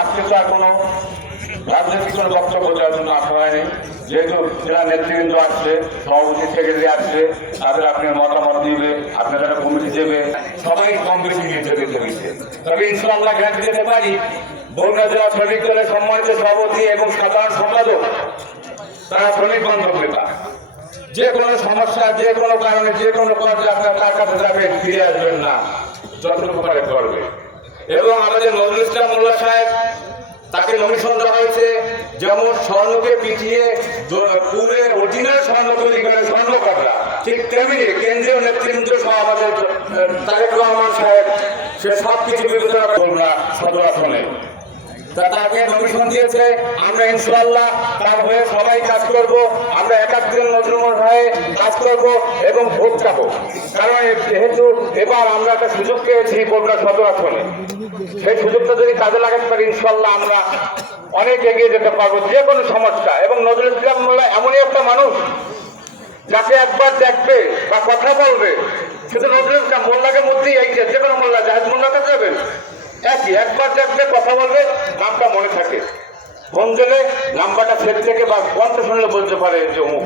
আজকে তো আর কোনো রাজনৈতিক কোনো বক্তব্য দেওয়ার জন্য আসা হয়নি। যেহেতু জেলা নেতৃবৃন্দ আসছে, সভাপতি সেক্রেটারি আসছে, তাদের আপনার মতামত দিবে আপনাদের একটা কমিটি দেবে। সবাই কম বেশি নিতে দিতে হয়েছে। তবে ইনশাআল্লাহ গ্যারান্টি দিতে পারি বগুড়া জেলা শ্রমিক দলের সম্মানিত সভাপতি এবং সাধারণ সম্পাদক, তারা শ্রমিক বান্ধব নেতা। যে কোনো সমস্যা, যে কোনো কারণে, যে কোনো কাজে আপনার তার কাছে যাবেন, ফিরে আসবেন না। যতটুকু পারে করবে। এবং আমাদের নজরুল ইসলাম মোল্লা সাহেব তাকে নমিশন দেওয়া হয়েছে যেমন স্বর্ণকে পিছিয়ে পুরে অরিজিনাল স্বর্ণ তৈরি করে স্বর্ণ কাটা ঠিক তেমনি কেন্দ্রীয় নেতৃবৃন্দ সহ আমাদের তারেক রহমান সাহেব, সে সব কিছু বিবেচনা করব সদর আসনে তাকে নমিশন দিয়েছে? আমরা ইনশাল্লাহ তার হয়ে সবাই কাজ করব। আমরা একাত্তর নজরুল হয়ে কাজ করব এবং ভোট পাবো কারণ যেহেতু এবার আমরা একটা সুযোগ পেয়েছি বগুড়া সদর আসনে সেই সুযোগটা যদি কাজে লাগাতে পারি ইনশাল্লাহ আমরা অনেক এগিয়ে যেতে পারব যে কোনো সমস্যা। এবং নজরুল ইসলাম মোল্লা এমনই একটা মানুষ যাকে একবার দেখবে বা কথা বলবে। শুধু নজরুল ইসলাম মোল্লাকে মধ্যেই এই যে যে কোনো মোল্লা জাহেদ মোল্লাকে যাবেন একই একবার দেখবে কথা বলবে, নামটা মনে থাকে। ফোন দিলে নাম্বারটা ফের থেকে বা কণ্ঠ শুনলে বলতে পারে যে অমুক।